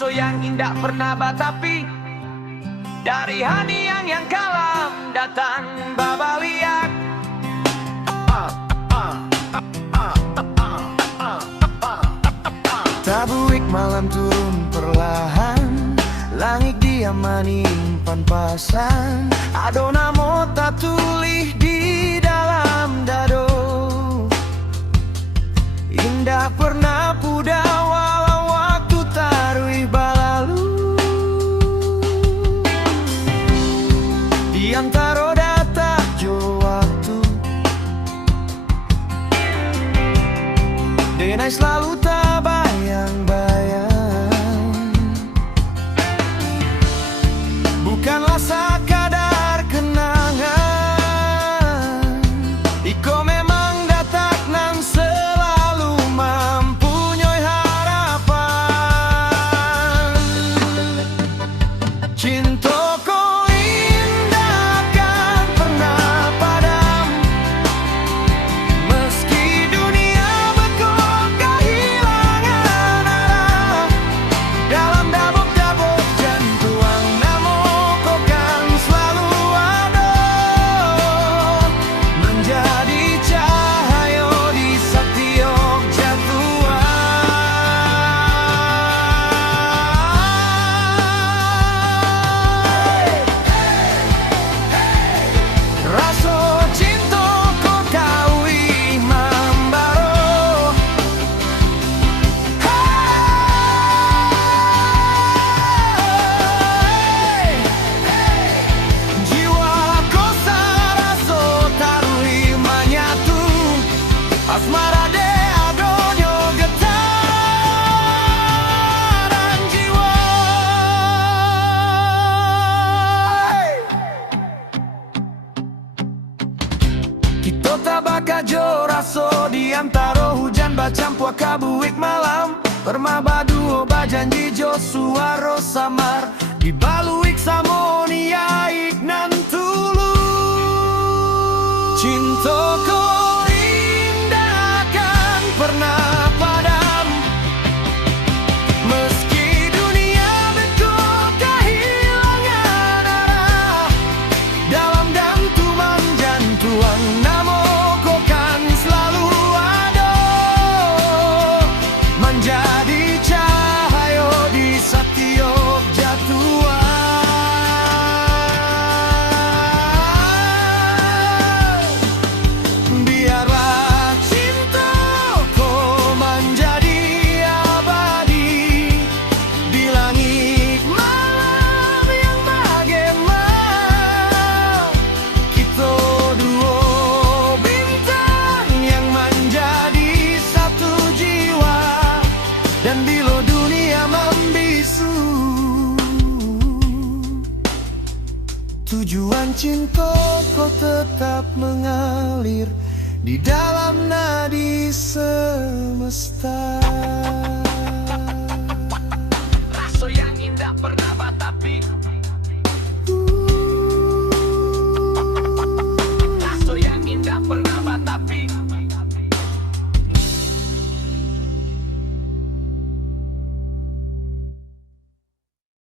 Rasa yang indah pernah batapi, dari hani yang kalam datang babaliak. Tabuik malam turun perlahan, langit diamani impan pasan. Ado namo tak tulih di dalam dado, indah pernah puda walau waktu tarui balalu. Di antara data jo waktu, denai selalu tak bayang-bayang. Bukanlah sekadar kenangan, iko memang datang nan selalu mempunyai harapan. Cintaku indah kan pernah padam, meski dunia bekal kehilangan arah. Dalam dabuk-dabuk jantung namo kau kan selalu ada, menjadi cahaya di setiap jatuhan. Rasa cinta kau kaui membaro, jiwa kau sarasa tarui menyatu, asmara de adonyo getaran jiwa. Kita tak bakal jo raso di antara hujan bacampur kabuik malam. Permabadu bajanji jo suara samar, di baluik samonia nan tulu. Cintaku indah kan pernah padam, meski dunia bekal kehilangan arah. Dalam gantungan jantung namo kau kan selalu ada, menjadi cahaya di setiap jatuhan. Biarlah cintaku menjadi abadi di langit malam yang bagaimana. Kita dua bintang yang menjadi satu jiwa, dan bila dunia membisu, tujuan cintaku tetap mengalir di dalam nadi semesta. Rasa yang indah pernah batapi,